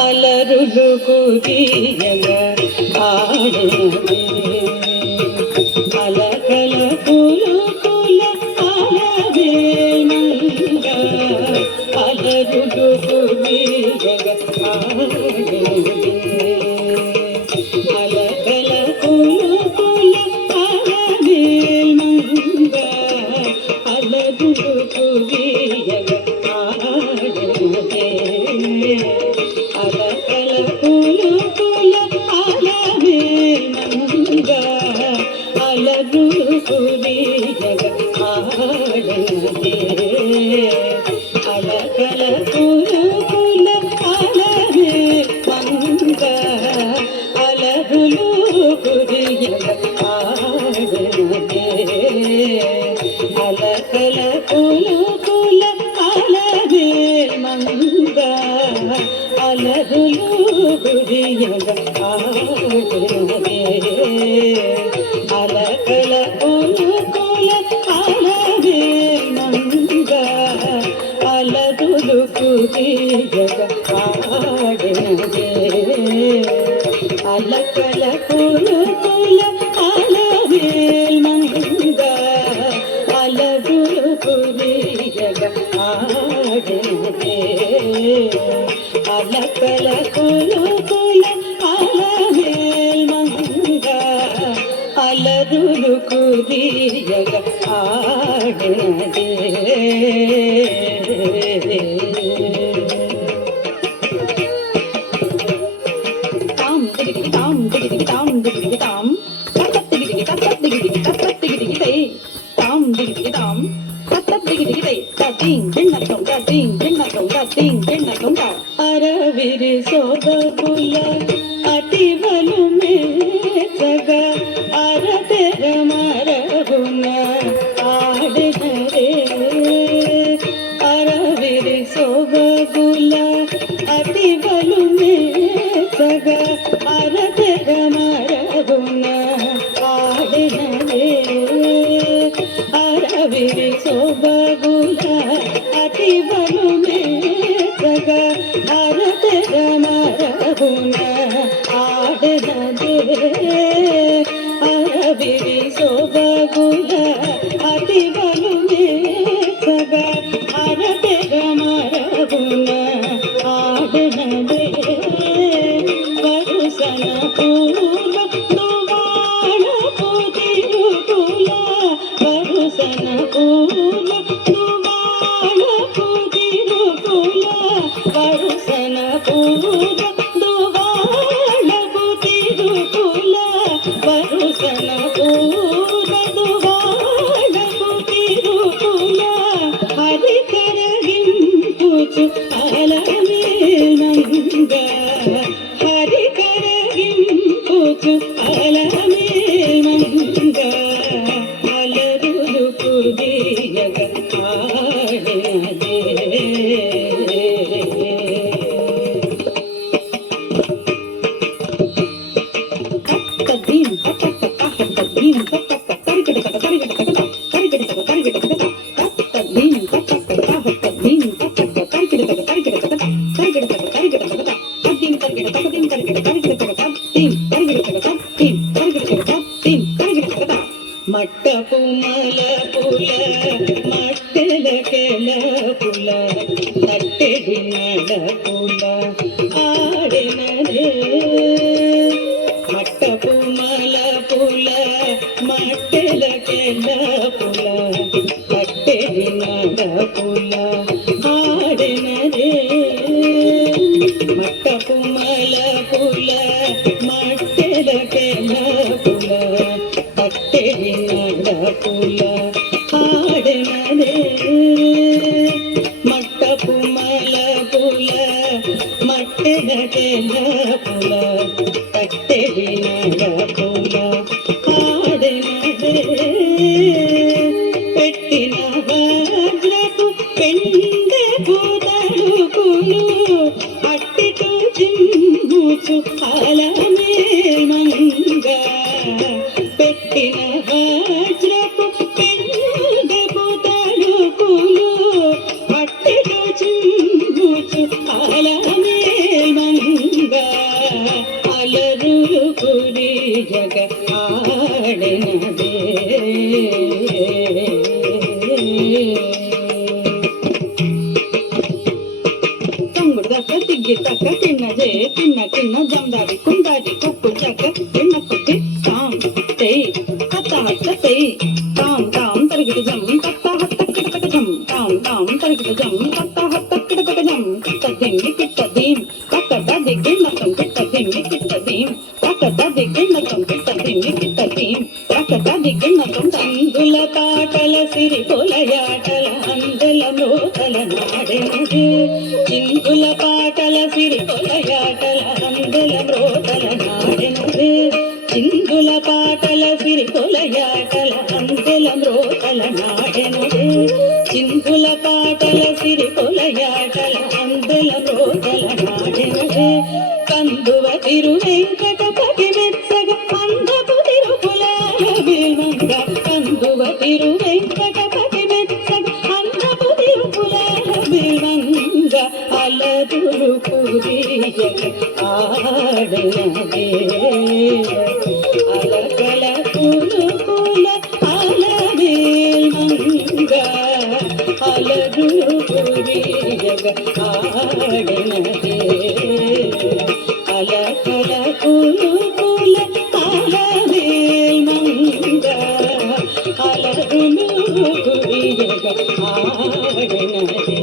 అలరులు కురియగా ఆడినది అలకల పులు పుల అలవేనంగా అలరులు కురియగా ఆడినది అలకల పులు పుల అలవేనంగా అలరులు కురియగా ఆడినది అలకల పులు పుల అలవేనంగా అలరులు కురియగా ఆడినది అలకల పులు పుల అలవేనంగా అలరులు కురియగా ఆడినది అలకల పులు పుల అలవేనంగా అలరులు కురియగా ఆడినది అలకల పులు పుల అలవేనంగా అలరులు కురియగా ఆడినది అలకల పులు పుల అలవేనంగా అలరులు కురియగా ఆడినది అలకల పులు పుల అలవేనంగా అలరులు కురియగా ఆడినది తాం దిగిడి తాం దిగిడి తాం దిగిడి తాం తత్తదిగిడి తత్తదిగిడి తత్తదిగిడి తాం దిగిడి తాం తత్తదిగిడి తతింగ్ జిన్నకం తతింగ్ జిన్నకం తతింగ్ జిన్నకం అరవిరి సోదపుల అతివలు మేచగా అరతెర మరగున ఆడినరే అరవిరి సోబగుల అతివలు మేచగా అరతెర మరగున ఆడినరే అరవిరి సోబగుల అతివలు మేచగా అరతెర మరగున ఆడినదే అరవిరి సోబగుల అతివలు మేచగా అరతెర మరగున ఆడినదే వరుసన పూల దువాళ పుదిరుకుల వరుసన పూల దువాళ పుదిరుకుల వరుసన పూల దువాళ పుదిరుకుల వరుసన పూల దువాళ పుదిరుకుల హరి కరగింపుచు అలవేనంగా హరి కరగింపుచు అలవేనంగా అలరులు కురియగా ఆడినది మట్టపు మల పుల మట్టెల కెల పుల తట్టెడి నడ పుల ఆడినదే మట్టపు మల పుల మట్టెల కెల పుల తట్టెడి నడ పుల ఆడినదే మట్టపు మల పుల మట్టెల కెల పుల తట్టెడి నడ పుల ఆడినదే మట్టపు మల పుల మట్టెల కెల పుల తట్టెడి నడ పుల ఆడినదే పెట్టిన వజ్రపు పెండెపు తలుపులు అట్టితో చిమ్ముచు అలమేల్మంగ పెట్టిన వజ్రపు పెండెపు తలుపులు అట్టితో చిమ్ముచు అలమేల్మంగ అలరులు పురి జగ ఆడినదే తమ్ముడు దక్క తిగ్గి తక్క తిన్నదే తిన్న తిన్న జందాడి కుందాడి కుక్కు చక్క తిన్న కుట్టి తాం తెయ్ హత్త హత్త తెయ్ తాం తాం తరిగిట జం కత్త హత్త కిటక జం తాం తాం తరిగిట జం కత్త హత్త కిటక జం కిట్ట దిమ్మి కిట్ట దీం కక్కట దిగ్గి నతం కిట్ట దిమ్మి కిట్ట దీం కక్కట దిగ్గి నతం కిట్ట దిమ్మి కిట్ట దీం కక్కట దిగ్గి నతం తందుల పాటల సిరి పొలయాటల అందెల మోతల నాడెనది చిందుల పాటల సిరి పొలయాటల అందెల మోతల నాడెనది చిందుల పాటల సిరి పొలయాటల అందెల మోతల నాడెనది చిందుల పాటల సిరి పొలయాటల అందెల మోతల నాడెనది కందువ తిరువెంకటపతి మెచ్చగ అందపు తిరుపులాల వేల్మంగ కందువ తిరువెంకటపతి మెచ్చగ అందపు తిరుపులాల వేల్మంగ అలదులు కురియగ ఆడనదే అలకల కులుకుల అలవేల్మంగ అలదులు కురియగ ఆడనదే అలకల కులుకుల అలవేల్మంగ అలదులు కురియగ ఆడనదే